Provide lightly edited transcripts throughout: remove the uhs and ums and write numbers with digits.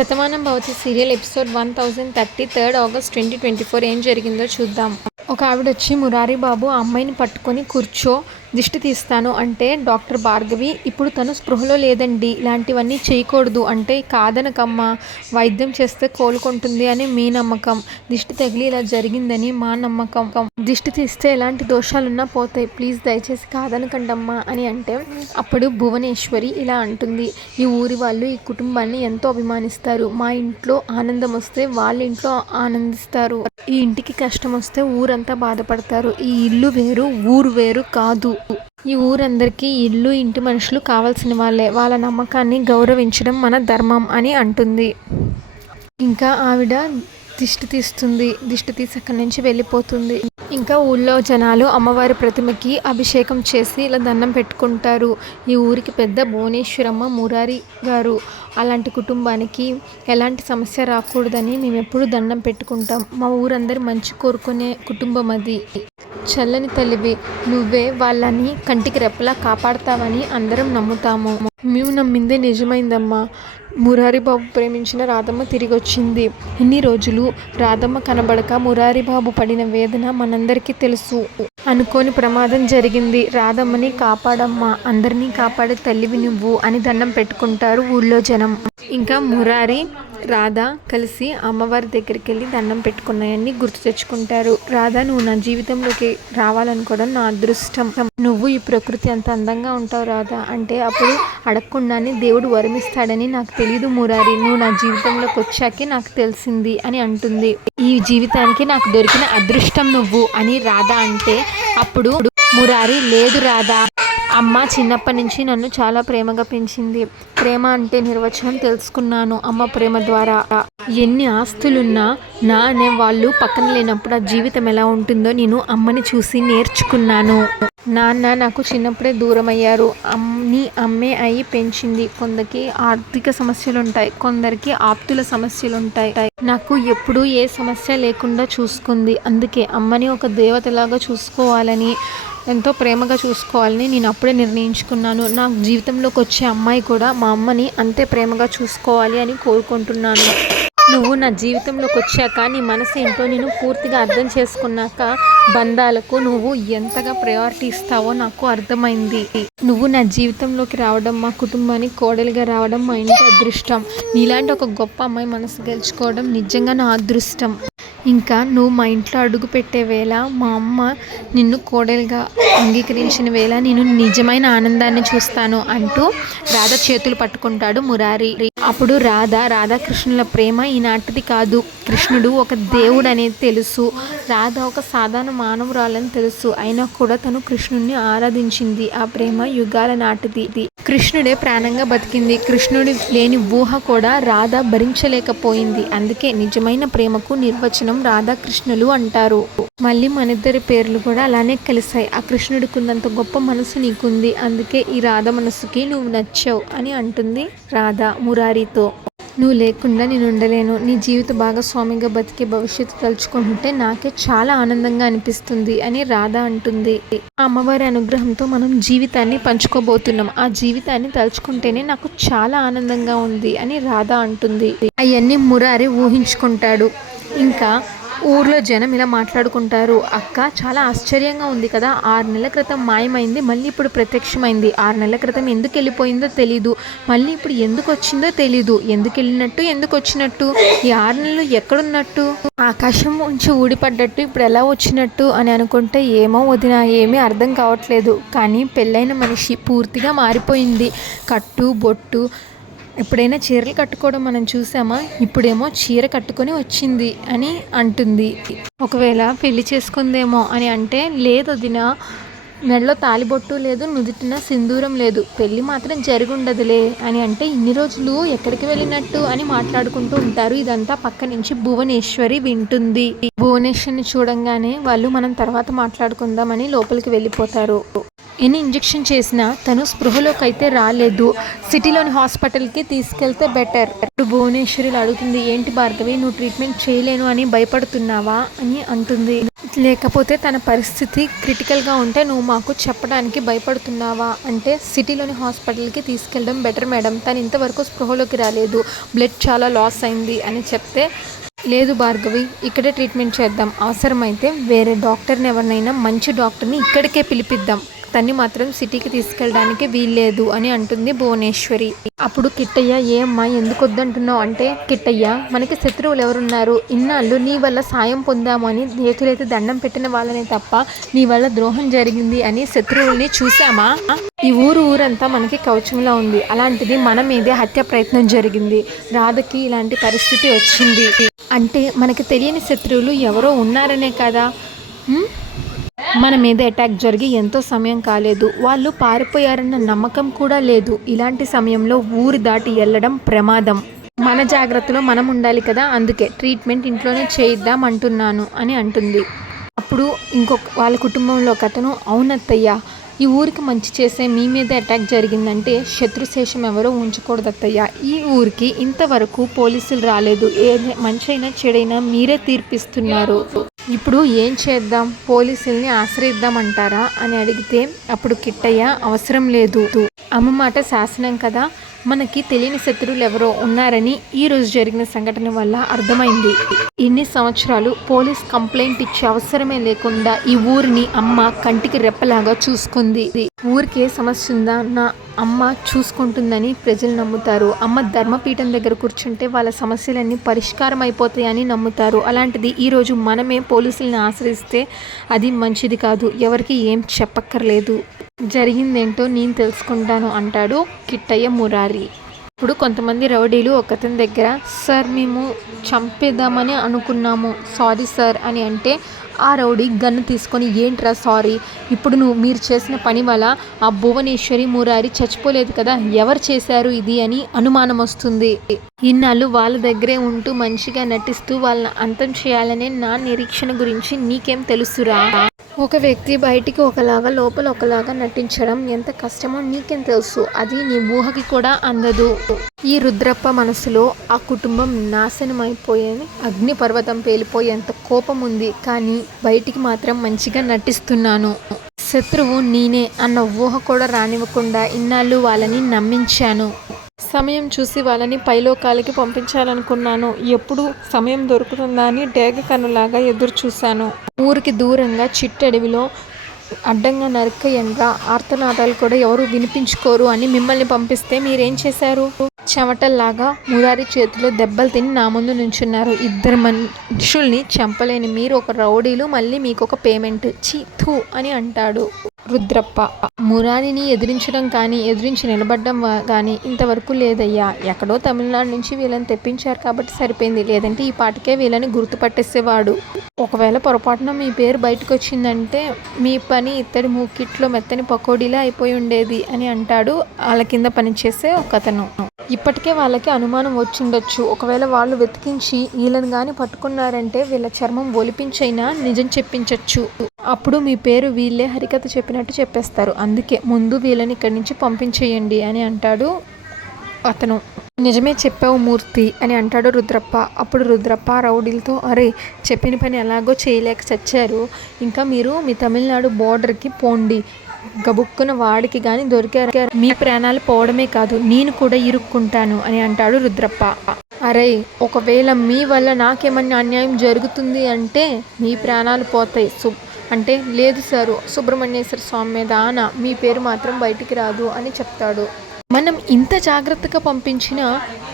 Shatamanam Bhavati serial episode 1030 August 2024 ఏం జరిగిందో చూద్దాం. ఒక ఆవిడ వచ్చి మురారి బాబు ఆ అమ్మాయిని పట్టుకొని కూర్చో, దిష్టి తీస్తాను అంటే డాక్టర్ భార్గవి ఇప్పుడు తను స్పృహలో లేదండి, ఇలాంటివన్నీ చేయకూడదు అంటే కాదనకమ్మ, వైద్యం చేస్తే కోలుకుంటుంది అని మీ నమ్మకం, దిష్టి తగిలి ఇలా జరిగిందని మా నమ్మకం, దిష్టి తీస్తే ఎలాంటి దోషాలున్నా పోతాయి, ప్లీజ్ దయచేసి కాదనకండమ్మా అని అంటే అప్పుడు భువనేశ్వరి ఇలా అంటుంది, ఈ ఊరి వాళ్ళు ఈ కుటుంబాన్ని ఎంతో అభిమానిస్తారు, మా ఇంట్లో ఆనందం వస్తే వాళ్ళ ఇంట్లో ఆనందిస్తారు, ఈ ఇంటికి కష్టం వస్తే ఊరంతా బాధపడతారు, ఈ ఇల్లు వేరు ఊరు వేరు కాదు, ఈ ఊరందరికీ ఇల్లు ఇంటి మనుషులు కావాల్సిన వాళ్ళే, వాళ్ళ నమ్మకాన్ని గౌరవించడం మన ధర్మం అని అంటుంది. ఇంకా ఆవిడ దిష్టి తీస్తుంది, దిష్టి తీసి అక్కడి నుంచి వెళ్ళిపోతుంది. ఇంకా ఊళ్ళో జనాలు అమ్మవారి ప్రతిమకి అభిషేకం చేసి ఇలా దండం పెట్టుకుంటారు. ఈ ఊరికి పెద్ద భువనేశ్వరమ్మ మురారి గారు, అలాంటి కుటుంబానికి ఎలాంటి సమస్య రాకూడదని మేము ఎప్పుడు దండం పెట్టుకుంటాం, మా ఊరందరి మంచి కోరుకునే కుటుంబం అది, చల్లని తల్లివి నువ్వే వాళ్ళని కంటికి రెప్పలా కాపాడతావని అందరం నమ్ముతాము, మేము నమ్మిందే నిజమైందమ్మా, మురారి బాబు ప్రేమించిన రాధమ్మ తిరిగి వచ్చింది, ఇన్ని రోజులు రాధమ్మ కనబడక మురారి బాబు పడిన వేదన మనందరికీ తెలుసు, అనుకోని ప్రమాదం జరిగింది, రాధమ్మని కాపాడమ్మా, అందరినీ కాపాడే తల్లివి నువ్వు అని దండం పెట్టుకుంటారు ఊళ్ళో జనం. ఇంకా మురారి రాధ కలిసి అమ్మవారి దగ్గరికి వెళ్ళి దండం పెట్టుకున్నాయని గుర్తు తెచ్చుకుంటారు. రాధ, నువ్వు నా జీవితంలోకి రావాలనుకోవడం నా అదృష్టం, నువ్వు ఈ ప్రకృతి అంత అందంగా ఉంటావు రాధ అంటే అప్పుడు అడగకుండానే దేవుడు వరమిస్తాడని నాకు తెలియదు మురారి, నువ్వు నా జీవితంలోకి వచ్చాకే నాకు తెలిసింది అని అంటుంది. ఈ జీవితానికి నాకు దొరికిన అదృష్టం నువ్వు అని రాధ అంటే అప్పుడు మురారి, లేదు రాధ, అమ్మ చిన్నప్పటి నుంచి నన్ను చాలా ప్రేమగా పెంచింది, ప్రేమ అంటే నిర్వచనం తెలుసుకున్నాను అమ్మ ప్రేమ ద్వారా, ఎన్ని ఆస్తులున్నా నా అనే వాళ్ళు పక్కన లేనప్పుడు ఆ జీవితం ఎలా ఉంటుందో నేను అమ్మని చూసి నేర్చుకున్నాను, నాన్న నాకు చిన్నప్పుడే దూరం అయ్యారు, నీ అమ్మే అయి పెంచింది, కొందరికి ఆర్థిక సమస్యలు ఉంటాయి, కొందరికి ఆప్తుల సమస్యలు ఉంటాయి, నాకు ఎప్పుడూ ఏ సమస్య లేకుండా చూసుకుంది, అందుకే అమ్మని ఒక దేవతలాగా చూసుకోవాలని ఎంతో ప్రేమగా చూసుకోవాలని నేను అప్పుడే నిర్ణయించుకున్నాను, నా జీవితంలోకి వచ్చే అమ్మాయి కూడా మా అమ్మని అంతే ప్రేమగా చూసుకోవాలి అని కోరుకుంటున్నాను, నువ్వు నా జీవితంలోకి వచ్చాక నీ మనసు ఏంటో నేను పూర్తిగా అర్థం చేసుకున్నాక బంధాలకు నువ్వు ఎంతగా ప్రయారిటీ ఇస్తావో నాకు అర్థమైంది, నువ్వు నా జీవితంలోకి రావడం, మా కుటుంబానికి కోడలిగా రావడం మా ఇంటి అదృష్టం, నీలాంటి ఒక గొప్ప అమ్మాయి మనసు గెలుచుకోవడం నిజంగా నా అదృష్టం, ఇంకా నువ్వు మా ఇంట్లో అడుగు పెట్టే వేళ మా అమ్మ నిన్ను కోడలిగా అంగీకరించిన వేళ నేను నిజమైన ఆనందాన్ని చూస్తాను అంటూ రాధ చేతులు పట్టుకుంటాడు మురారి. అప్పుడు రాధాకృష్ణుల ప్రేమ ఈనాటిది కాదు, కృష్ణుడు ఒక దేవుడు అనేది తెలుసు, రాధ ఒక సాధారణ మానవురాలని తెలుసు, అయినా కూడా తను కృష్ణుడిని ఆరాధించింది, ఆ ప్రేమ యుగాల నాటిది, కృష్ణుడే ప్రాణంగా బతికింది, కృష్ణుడి లేని ఊహ కూడా రాధ భరించలేకపోయింది, అందుకే నిజమైన ప్రేమకు నిర్వచనం రాధాకృష్ణులు అంటారు, మళ్ళీ మనిద్దరి పేర్లు కూడా అలానే కలిసాయి, ఆ కృష్ణుడికి ఉన్నంత గొప్ప మనసు నీకుంది, అందుకే ఈ రాధ మనసుకి నువ్వు నచ్చావు అని అంటుంది రాధ మురారితో, నువ్వు లేకుండా నేను ఉండలేను, నీ జీవిత భాగస్వామిగా బతికే భవిష్యత్తు తలుచుకుంటుంటే నాకే చాలా ఆనందంగా అనిపిస్తుంది అని రాధ అంటుంది. అమ్మవారి అనుగ్రహంతో మనం జీవితాన్ని పంచుకోబోతున్నాం, ఆ జీవితాన్ని తలుచుకుంటేనే నాకు చాలా ఆనందంగా ఉంది అని రాధ అంటుంది. అవన్నీ మురారి ఊహించుకుంటాడు. ఇంకా ఊర్లో జనం ఇలా మాట్లాడుకుంటారు, అక్క చాలా ఆశ్చర్యంగా ఉంది కదా, 6 నెలల క్రితం మాయమైంది, మళ్ళీ ఇప్పుడు ప్రత్యక్షమైంది, 6 నెలల క్రితం ఎందుకు వెళ్ళిపోయిందో తెలీదు, మళ్ళీ ఇప్పుడు ఎందుకు వచ్చిందో తెలీదు, ఎందుకు వెళ్ళినట్టు ఎందుకు వచ్చినట్టు, ఈ 6 నెలలు ఎక్కడున్నట్టు, ఆకాశం నుంచి ఊడిపడ్డట్టు ఇప్పుడు ఎలా వచ్చినట్టు అని అనుకుంటే ఏమో వదిన ఏమీ అర్థం కావట్లేదు, కానీ పెళ్ళైన మనిషి పూర్తిగా మారిపోయింది, కట్టు బొట్టు, ఎప్పుడైనా చీరలు కట్టుకోవడం మనం చూసామా, ఇప్పుడేమో చీర కట్టుకొని వచ్చింది అని అంటుంది. ఒకవేళ పెళ్లి చేసుకుందేమో అని అంటే లేదు వదిన, మెడలో తాలిబొట్టు లేదు, నుదుటిన సింధూరం లేదు, పెళ్ళి మాత్రం జరుగుండదులే అని అంటే ఇన్ని రోజులు ఎక్కడికి వెళ్ళినట్టు అని మాట్లాడుకుంటూ ఉంటారు. ఇదంతా పక్క నుంచి భువనేశ్వరి వింటుంది. భువనేశ్వరిని చూడంగానే వాళ్ళు మనం తర్వాత మాట్లాడుకుందామని లోపలికి వెళ్ళిపోతారు. ఎన్ని ఇంజెక్షన్ చేసినా తను స్పృహలోకి అయితే రాలేదు. సిటీలోని హాస్పిటల్కి తీసుకెళ్తే బెటర్. ఇప్పుడు భువనేశ్వరి అడుగుతుంది, ఏంటి భార్గవి నువ్వు ట్రీట్మెంట్ చేయలేను అని భయపడుతున్నావా అని అంటుంది. లేకపోతే తన పరిస్థితి క్రిటికల్గా ఉంటే నువ్వు మాకు చెప్పడానికి భయపడుతున్నావా అంటే, సిటీలోని హాస్పిటల్కి తీసుకెళ్ళడం బెటర్ మేడం, తను ఇంతవరకు స్పృహలోకి రాలేదు, బ్లడ్ చాలా లాస్ అయింది అని చెప్తే, లేదు భార్గవి ఇక్కడే ట్రీట్మెంట్ చేద్దాం, అవసరమైతే వేరే డాక్టర్ని ఎవరినైనా మంచి డాక్టర్ని ఇక్కడికే పిలిపిద్దాం, తన్ని మాత్రం సిటీకి తీసుకెళ్ళడానికి వీల్లేదు అని అంటుంది భువనేశ్వరి. అప్పుడు కిట్టయ్య, ఏ అమ్మా ఎందుకు వద్దంటున్నావు అంటే, కిట్టయ్య మనకి శత్రువులు ఎవరున్నారు, ఇన్నాళ్ళు నీ వల్ల సాయం పొందాము అని చేతులైతే దండం పెట్టిన వాళ్ళనే తప్ప నీ వల్ల ద్రోహం జరిగింది అని శత్రువుల్ని చూసామా? ఈ ఊరంతా మనకి కవచంలా ఉంది, అలాంటిది మన మీదే హత్య ప్రయత్నం జరిగింది, రాధకి ఇలాంటి పరిస్థితి వచ్చింది అంటే మనకి తెలియని శత్రువులు ఎవరో ఉన్నారనే కదా. మన మీద అటాక్ జరిగి ఎంతో సమయం కాలేదు, వాళ్ళు పారిపోయారన్న నమ్మకం కూడా లేదు, ఇలాంటి సమయంలో ఊరు దాటి వెళ్ళడం ప్రమాదం, మన జాగ్రత్తలో మనం ఉండాలి కదా, అందుకే ట్రీట్మెంట్ ఇంట్లోనే చేయిద్దాం అంటున్నాను అని అంటుంది. అప్పుడు వాళ్ళ కుటుంబంలో ఒక అతను, అవునత్తయ్య ఈ ఊరికి మంచి చేసే మీ మీద అటాక్ జరిగిందంటే శత్రుశేషం ఎవరో ఉంచకూడదత్తయ్య, ఈ ఊరికి ఇంతవరకు పోలీసులు రాలేదు, ఏ మంచి అయినా చెడైనా మీరే తీర్పిస్తున్నారు, ఇప్పుడు ఏం చేద్దాం, పోలీసుల్ని ఆశ్రయిద్దామంటారా అని అడిగితే, అప్పుడు కిట్టయ్య, అవసరం లేదు, అమ్మ మాట శాసనం కదా, మనకి తెలియని శత్రువులు ఎవరో ఉన్నారని ఈ రోజు జరిగిన సంఘటన వల్ల అర్థమైంది, ఇన్ని సంవత్సరాలు పోలీస్ కంప్లైంట్ ఇచ్చే అవసరమే లేకుండా ఈ ఊరిని అమ్మ కంటికి రెప్పలాగా చూసుకుంది, ఊరికి ఏ సమస్య ఉందా నా అమ్మ చూసుకుంటుందని ప్రజలు నమ్ముతారు, అమ్మ ధర్మపీఠం దగ్గర కూర్చుంటే వాళ్ళ సమస్యలన్నీ పరిష్కారం అయిపోతాయని నమ్ముతారు, అలాంటిది ఈరోజు మనమే పోలీసుల్ని ఆశ్రయిస్తే అది మంచిది కాదు, ఎవరికి ఏం చెప్పక్కర్లేదు, జరిగిందేంటో నేను తెలుసుకుంటాను అంటాడు కిట్టయ్య మురారి. ఇప్పుడు కొంతమంది రౌడీలు ఒకతని దగ్గర, సార్ మేము చంపేద్దామని అనుకున్నాము, సారీ సార్ అని అంటే, ఆ రౌడీ గన్ను తీసుకొని, ఏంట్రా సారీ, ఇప్పుడు మీరు చేసిన పని వల్ల ఆ భువనేశ్వరి మురారి చచ్చిపోలేదు కదా, ఎవరు చేశారు ఇది అని అనుమానం వస్తుంది, ఇన్నాళ్ళు వాళ్ళ దగ్గరే ఉంటూ మంచిగా నటిస్తూ వాళ్ళని అంతం చేయాలనే నా నిరీక్షణ గురించి నీకేం తెలుసురా, ఒక వ్యక్తి బయటికి ఒకలాగా లోపల ఒకలాగా నటించడం ఎంత కష్టమో నీకేం తెలుసు, అది నీ ఊహకి కూడా అందదు, ఈ రుద్రప్ప మనసులో ఆ కుటుంబం నాశనం అయిపోయేది, అగ్నిపర్వతం పేలిపోయేంత కోపం ఉంది, కానీ బయటికి మాత్రం మంచిగా నటిస్తున్నాను, శత్రువు నేనే అన్న ఊహ కూడా రానివ్వకుండా ఇన్నాళ్ళు వాళ్ళని నమ్మించాను, సమయం చూసి వాళ్ళని పైలోకాలకి పంపించాలనుకున్నాను, ఎప్పుడు సమయం దొరుకుతుందా అని డేగ కన్నులాగా ఎదురు చూశాను, ఊరికి దూరంగా చిట్టడవిలో అడ్డంగా నరికేయండ్రా, ఆర్తనాదాలు కూడా ఎవరు వినిపించుకోరు అని మిమ్మల్ని పంపిస్తే మీరేం చేశారు, చెమటల్లాగా మురారి చేతిలో దెబ్బలు తిని నా ముందు నుంచున్నారు, ఇద్దరు మనుషుల్ని చంపలేని మీరు ఒక రౌడీలు, మళ్ళీ మీకు ఒక పేమెంట్, చీథూ అని అంటాడు రుద్రప్ప. మురారిని ఎదిరించడం కానీ ఎదిరించి నిలబడడం కానీ ఇంతవరకు లేదయ్యా, ఎక్కడో తమిళనాడు నుంచి వీళ్ళని తెప్పించారు కాబట్టి సరిపోయింది, లేదంటే ఈ పాటికే వీళ్ళని గుర్తుపట్టేసేవాడు, ఒకవేళ పొరపాటున మీ పేరు బయటకు వచ్చిందంటే మీ పని ఇత్తడి మూకిట్లో మెత్తని పకోడీలా అయిపోయి ఉండేది అని అంటాడు వాళ్ళ కింద పనిచేసే ఒక అతను. ఇప్పటికే వాళ్ళకి అనుమానం వచ్చిండొచ్చు, ఒకవేళ వాళ్ళు వెతికించి వీళ్ళని కానీ పట్టుకున్నారంటే వీళ్ళ చర్మం ఒలిపించైనా నిజం చెప్పించవచ్చు, అప్పుడు మీ పేరు వీళ్ళే హరికథ చెప్పినట్టు చెప్పేస్తారు, అందుకే ముందు వీళ్ళని ఇక్కడి నుంచి పంపించేయండి అని అంటాడు అతను. నిజమే చెప్పావు మూర్తి అని అంటాడు రుద్రప్ప. అప్పుడు రుద్రప్ప రౌడీలతో, అరే చెప్పిన పని ఎలాగో చేయలేక చచ్చారు, ఇంకా మీరు మీ తమిళనాడు బోర్డర్కి పోండి, గబుక్కున వాడికి కానీ దొరికారు మీ ప్రాణాలు పోవడమే కాదు నేను కూడా ఇరుక్కుంటాను అని అంటాడు రుద్రప్ప. అరే ఒకవేళ మీ వల్ల నాకేమన్నా అన్యాయం జరుగుతుంది అంటే మీ ప్రాణాలు పోతాయి అంటే, లేదు సారు సుబ్రహ్మణ్యేశ్వర స్వామి మీద ఆన, మీ పేరు మాత్రం బయటికి రాదు అని చెప్తాడు. మనం ఇంత జాగ్రత్తగా పంపించినా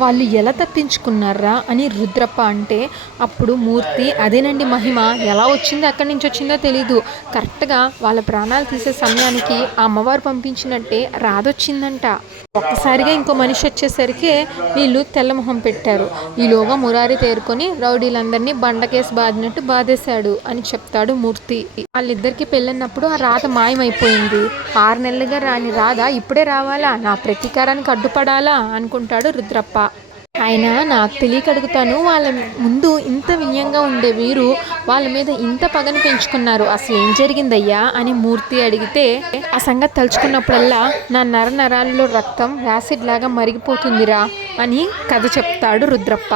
వాళ్ళు ఎలా తప్పించుకున్నారా అని రుద్రప్ప అంటే, అప్పుడు మూర్తి, అదేనండి మహిమ, ఎలా వచ్చిందో ఎక్కడి నుంచి వచ్చిందో తెలీదు, కరెక్ట్గా వాళ్ళ ప్రాణాలు తీసే సమయానికి ఆ అమ్మవారు పంపించినట్టే రాదొచ్చిందంట, ఒక్కసారిగా ఇంకో మనిషి వచ్చేసరికి వీళ్ళు తెల్లమొహం పెట్టారు, ఈలోగా మురారి తేరుకొని రౌడీలందరినీ బండకేసి బాదినట్టు బాధేశాడు అని చెప్తాడు మూర్తి. వాళ్ళిద్దరికి పెళ్ళినప్పుడు ఆ రాధ మాయమైపోయింది, 6 నెలలుగా రాని రాధ ఇప్పుడే రావాలా, నా ప్రతీకారానికి అడ్డుపడాలా అనుకుంటాడు రుద్రప్ప. ఆయన నాకు తెలియక అడుగుతాను, వాళ్ళ ముందు ఇంత వినయంగా ఉండే వీరు వాళ్ళ మీద ఇంత పగని పెంచుకున్నారు, అసలు ఏం జరిగిందయ్యా అని మూర్తి అడిగితే, ఆ సంగతి తలుచుకున్నప్పుడల్లా నా నరాల్లో రక్తం యాసిడ్ లాగా మరిగిపోతుందిరా అని కథ చెప్తాడు రుద్రప్ప.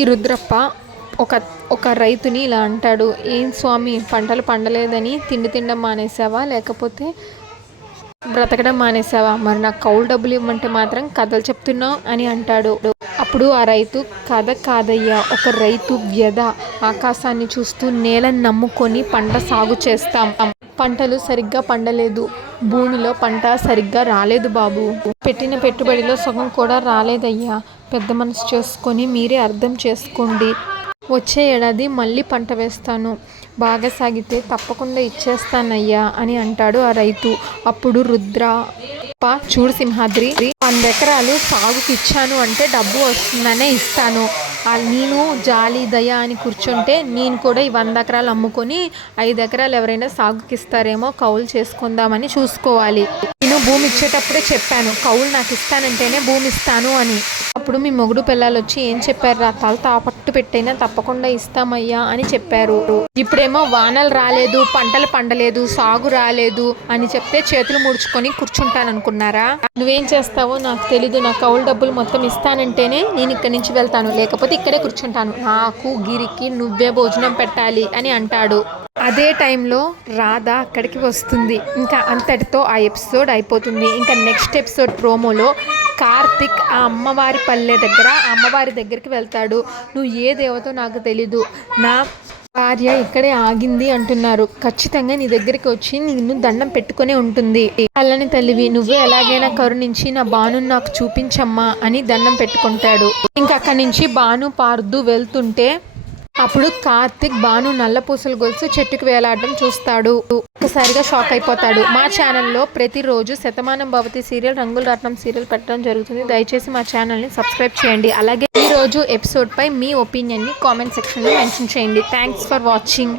ఈ రుద్రప్ప ఒక రైతుని ఇలా అంటాడు, ఏం స్వామి పంటలు పండలేదని తిండం మానేసావా, లేకపోతే బ్రతకడం మానేసావా, మరి నాకు కౌలు డబ్బులు ఇవ్వమంటే మాత్రం కథలు చెప్తున్నావు అని అంటాడు. అప్పుడు ఆ రైతు, కథ కాదయ్యా, ఒక రైతు వ్యధ, ఆకాశాన్ని చూస్తూ నేలను నమ్ముకొని పంట సాగు చేస్తాం, పంటలు సరిగ్గా పండలేదు, భూమిలో పంట సరిగ్గా రాలేదు బాబు, పెట్టిన పెట్టుబడిలో సగం కూడా రాలేదయ్యా, పెద్ద మనసు చేసుకొని మీరే అర్థం చేసుకోండి, వచ్చే ఏడాది మళ్ళీ పంట వేస్తాను, బాగా సాగితే తప్పకుండా ఇచ్చేస్తానయ్యా అని అంటాడు ఆ రైతు. అప్పుడు రుద్రప్ప, చూడు సింహాద్రి, 100 ఎకరాలు సాగుకి ఇచ్చాను అంటే డబ్బు వస్తుందనే ఇస్తాను, నేను జాలి దయ అని కూర్చుంటే నేను కూడా ఈ 100 ఎకరాలు అమ్ముకొని 5 ఎకరాలు ఎవరైనా సాగుకి ఇస్తారేమో కౌలు చేసుకుందామని చూసుకోవాలి. నేను భూమి ఇచ్చేటప్పుడే చెప్పాను, కౌలు నాకు ఇస్తానంటేనే భూమి ఇస్తాను అని. అప్పుడు మీ మొగుడు పిల్లలు వచ్చి ఏం చెప్పారు, రా తల తాపట్టు పెట్టైనా తప్పకుండా ఇస్తామయ్యా అని చెప్పారు. ఇప్పుడేమో వానలు రాలేదు, పంటలు పండలేదు, సాగు రాలేదు అని చెప్తే చేతులు ముడుచుకొని కూర్చుంటాననుకున్నారా? నువ్వేం చేస్తావో నాకు తెలీదు, నా కౌలు డబ్బులు మొత్తం ఇస్తానంటేనే నేను ఇక్కడి నుంచి వెళ్తాను, లేకపోతే ఇక్కడే కూర్చుంటాను, నాకు గిరికి నువ్వే భోజనం పెట్టాలి అని అంటాడు. అదే టైంలో రాధ అక్కడికి వస్తుంది. ఇంకా అంతటితో ఆ ఎపిసోడ్ అయిపోతుంది. ఇంకా నెక్స్ట్ ఎపిసోడ్ ప్రోమోలో కార్తిక్ ఆ అమ్మవారి పల్లె దగ్గర అమ్మవారి దగ్గరికి వెళ్తాడు. నువ్వు ఏ దేవతో నాకు తెలీదు, నా భార్య ఇక్కడే ఆగింది అంటున్నారు, ఖచ్చితంగా నీ దగ్గరికి వచ్చి నిన్ను దండం పెట్టుకునే ఉంటుంది, అల్లని తల్లివి నువ్వే ఎలాగైనా కరుణించి నా బాను నాకు చూపించమ్మా అని దండం పెట్టుకుంటాడు. ఇంకా అక్కడి నుంచి బాను పార్దు వెళ్తుంటే అప్పుడు కార్తిక్ బాను నల్లపూసల గొలుసు చెట్టుకు వేలాడడం చూస్తాడు. ఒక్కసారిగా షాక్ అయిపోతాడు. మా ఛానల్లో ప్రతిరోజు శతమానం భవతి సీరియల్, రంగుల రత్నం సీరియల్ పెట్టడం జరుగుతుంది. దయచేసి మా ఛానల్ని సబ్స్క్రైబ్ చేయండి. అలాగే ఈరోజు ఎపిసోడ్పై మీ ఒపీనియన్ని కామెంట్ సెక్షన్లో మెన్షన్ చేయండి. Thanks for watching.